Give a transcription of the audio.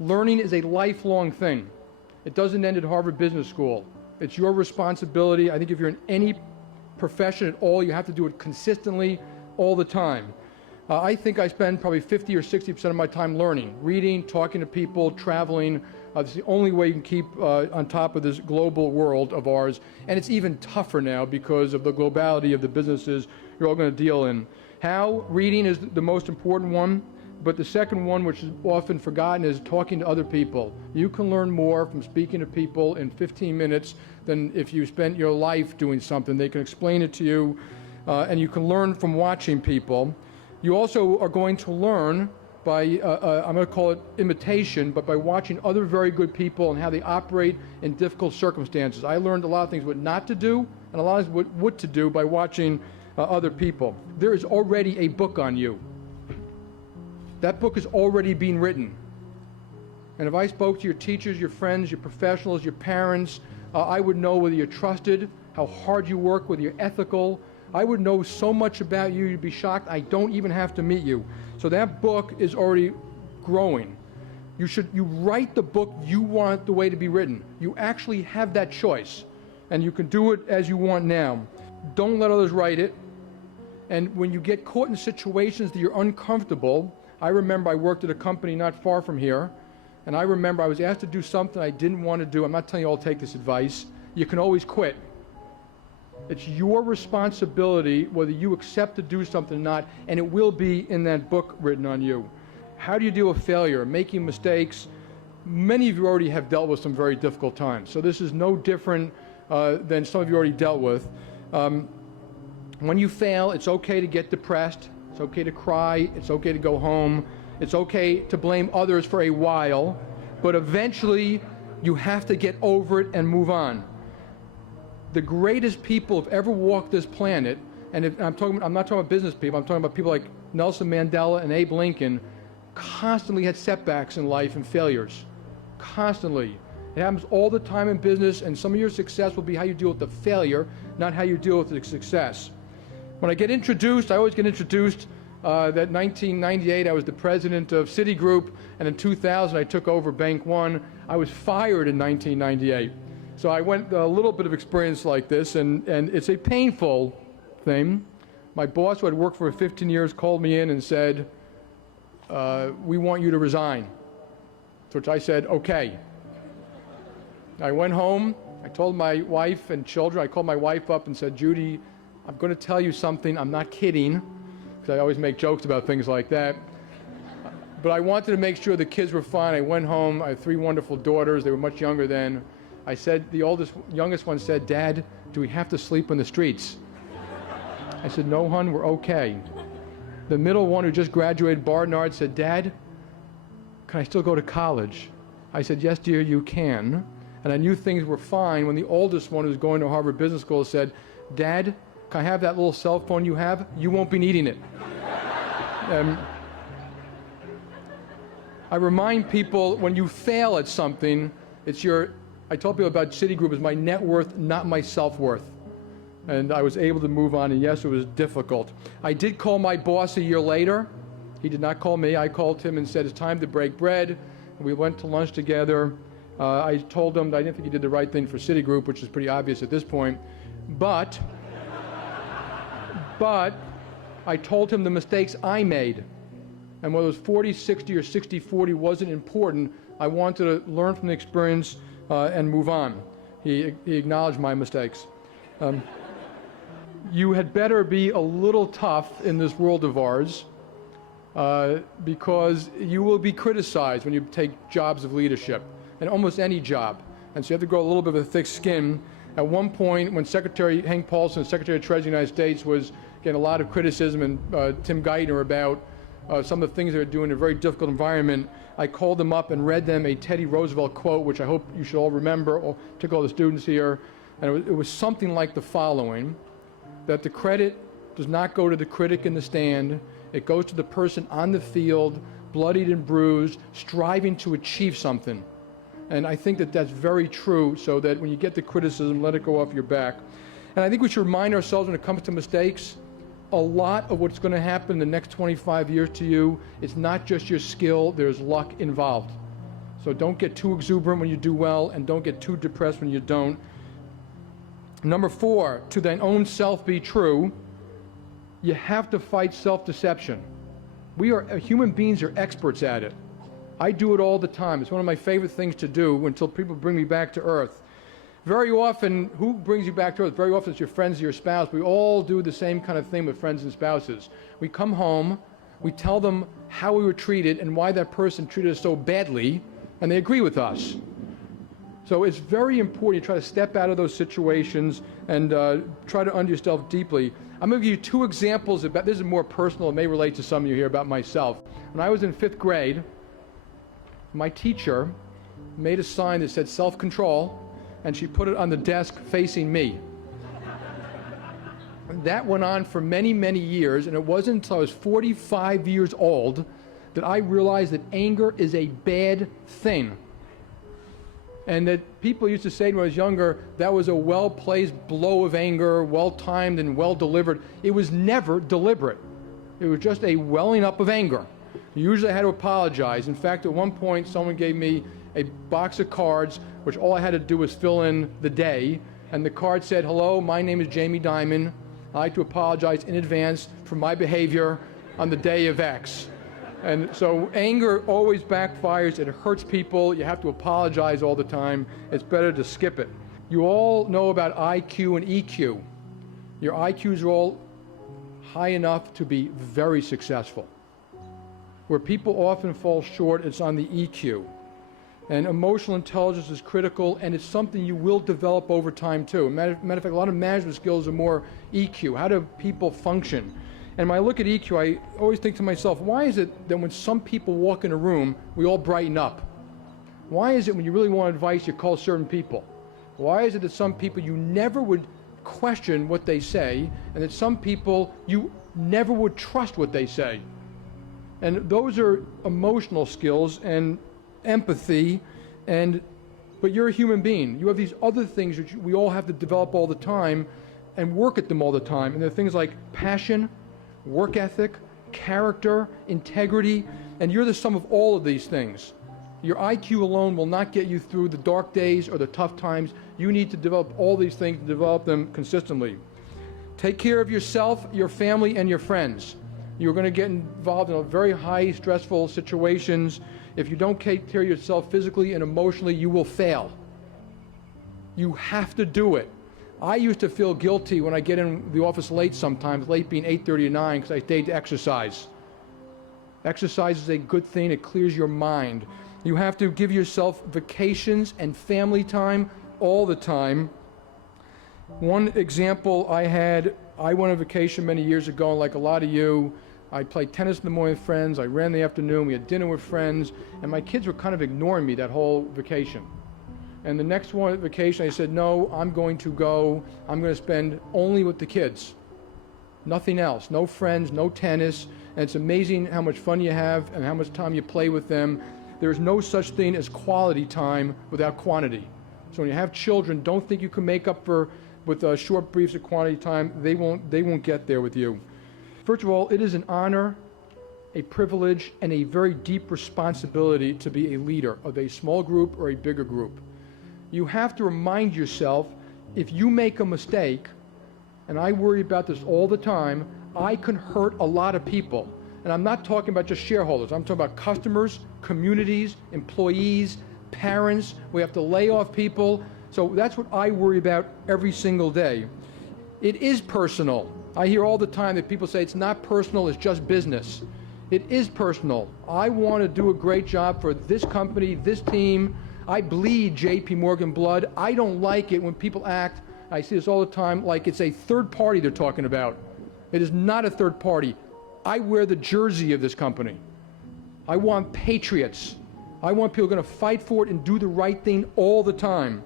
Learning is a lifelong thing. It doesn't end at Harvard Business School. It's your responsibility. I think if you're in any profession at all, you have to do it consistently all the time. I think I spend probably 50 or 60% of my time learning, reading, talking to people, traveling. It's the only way you can keep on top of this global world of ours. And it's even tougher now because of the globality of the businesses you're all going to deal in. How? Reading is the most important one. But the second one, which is often forgotten, is talking to other people. You can learn more from speaking to people in 15 minutes than if you spent your life doing something. They can explain it to you, and you can learn from watching people. You also are going to learn by, I'm going to call it imitation, but by watching other very good people and how they operate in difficult circumstances. I learned a lot of things what not to do and a lot of things what to do by watching other people. There is already a book on you. That book is already being written. And if I spoke to your teachers, your friends, your professionals, your parents, I would know whether you're trusted, how hard you work, whether you're ethical. I would know so much about you, you'd be shocked. I don't even have to meet you. So that book is already growing. You write the book you want the way to be written. You actually have that choice. And you can do it as you want now. Don't let others write it. And when you get caught in situations that you're uncomfortable, I remember I worked at a company not far from here, and I remember I was asked to do something I didn't want to do. I'm not telling you all to take this advice. You can always quit. It's your responsibility whether you accept to do something or not, and it will be in that book written on you. How do you deal with failure, making mistakes? Many of you already have dealt with some very difficult times, so this is no different than some of you already dealt with. When you fail, it's okay to get depressed. It's okay to cry, it's okay to go home, it's okay to blame others for a while, but eventually you have to get over it and move on. The greatest people who've ever walked this planet, and I'm not talking about business people, I'm talking about people like Nelson Mandela and Abe Lincoln, constantly had setbacks in life and failures. Constantly. It happens all the time in business, and some of your success will be how you deal with the failure, not how you deal with the success. When I get introduced, I always get introduced that 1998 I was the president of Citigroup, and in 2000 I took over Bank One. I was fired in 1998. So I went a little bit of experience like this, and it's a painful thing. My boss, who had worked for 15 years, called me in and said, we want you to resign. To which I said, okay. I went home, I told my wife and children, I called my wife up and said, Judy, I'm going to tell you something, I'm not kidding, because I always make jokes about things like that. But I wanted to make sure the kids were fine. I went home, I have 3 wonderful daughters, they were much younger then. I said, the youngest one said, Dad, do we have to sleep in the streets? I said, no, hon, we're okay. The middle one, who just graduated Barnard, said, Dad, can I still go to college? I said, yes, dear, you can. And I knew things were fine when the oldest one, who was going to Harvard Business School, said, Dad, can I have that little cell phone you have? You won't be needing it. I remind people, when you fail at something, I told people about Citigroup as my net worth, not my self-worth. And I was able to move on, and yes, it was difficult. I did call my boss a year later. He did not call me. I called him and said, it's time to break bread. We went to lunch together. I told him that I didn't think he did the right thing for Citigroup, which is pretty obvious at this point. But I told him the mistakes I made. And whether it was 40, 60, or 60, 40 wasn't important. I wanted to learn from the experience and move on. He acknowledged my mistakes. You had better be a little tough in this world of ours because you will be criticized when you take jobs of leadership, and almost any job. And so you have to grow a little bit of a thick skin. At one point, when Secretary Hank Paulson, Secretary of Treasury of the United States, was getting a lot of criticism, and Tim Geithner, about some of the things they were doing in a very difficult environment, I called them up and read them a Teddy Roosevelt quote, which I hope you should all remember, or took all the students here. And it was something like the following, that the credit does not go to the critic in the stand. It goes to the person on the field, bloodied and bruised, striving to achieve something. And I think that that's very true, so that when you get the criticism, let it go off your back. And I think we should remind ourselves when it comes to mistakes, a lot of what's going to happen in the next 25 years to you, it's not just your skill, there's luck involved. So don't get too exuberant when you do well, and don't get too depressed when you don't. Number 4, to thine own self be true. You have to fight self-deception. Human beings are experts at it. I do it all the time. It's one of my favorite things to do until people bring me back to earth. Very often, who brings you back to earth? Very often it's your friends, your spouse. We all do the same kind of thing with friends and spouses. We come home, we tell them how we were treated and why that person treated us so badly, and they agree with us. So it's very important you try to step out of those situations and try to understand yourself deeply. I'm going to give you 2 examples about, this is more personal, it may relate to some of you here, about myself. When I was in 5th grade, my teacher made a sign that said self-control, and she put it on the desk facing me. That went on for many, many years, and it wasn't until I was 45 years old that I realized that anger is a bad thing. And that people used to say when I was younger, that was a well-placed blow of anger, well-timed and well-delivered. It was never deliberate. It was just a welling up of anger. Usually I had to apologize. In fact, at one point, someone gave me a box of cards, which all I had to do was fill in the day. And the card said, "Hello, my name is Jamie Dimon. I'd like to apologize in advance for my behavior on the day of X." And so anger always backfires. It hurts people. You have to apologize all the time. It's better to skip it. You all know about IQ and EQ. Your IQs are all high enough to be very successful. Where people often fall short, it's on the EQ. And emotional intelligence is critical, and it's something you will develop over time too. Matter of fact, a lot of management skills are more EQ. How do people function? And when I look at EQ, I always think to myself, why is it that when some people walk in a room, we all brighten up? Why is it when you really want advice, you call certain people? Why is it that some people you never would question what they say, and that some people you never would trust what they say? And those are emotional skills and empathy, but you're a human being. You have these other things which we all have to develop all the time and work at them all the time. And they're things like passion, work ethic, character, integrity, and you're the sum of all of these things. Your IQ alone will not get you through the dark days or the tough times. You need to develop all these things, develop them consistently. Take care of yourself, your family, and your friends. You're going to get involved in very high, stressful situations. If you don't take care of yourself physically and emotionally, you will fail. You have to do it. I used to feel guilty when I get in the office late sometimes, late being 8:30 to 9, because I stayed to exercise. Exercise is a good thing. It clears your mind. You have to give yourself vacations and family time all the time. One example I went on vacation many years ago, and like a lot of you, I played tennis in the morning with friends, I ran in the afternoon, we had dinner with friends, and my kids were kind of ignoring me that whole vacation. And the next vacation I said, no, I'm going to spend only with the kids. Nothing else, no friends, no tennis, and it's amazing how much fun you have and how much time you play with them. There's no such thing as quality time without quantity. So when you have children, don't think you can make up with short briefs of quantity time. They won't get there with you. First of all, it is an honor, a privilege, and a very deep responsibility to be a leader of a small group or a bigger group. You have to remind yourself, if you make a mistake, and I worry about this all the time, I can hurt a lot of people. And I'm not talking about just shareholders. I'm talking about customers, communities, employees, parents. We have to lay off people. So that's what I worry about every single day. It is personal. I hear all the time that people say it's not personal, it's just business. It is personal. I want to do a great job for this company, this team. I bleed JPMorgan blood. I don't like it when people act, I see this all the time, like it's a third party they're talking about. It is not a third party. I wear the jersey of this company. I want patriots. I want people who are going to fight for it and do the right thing all the time.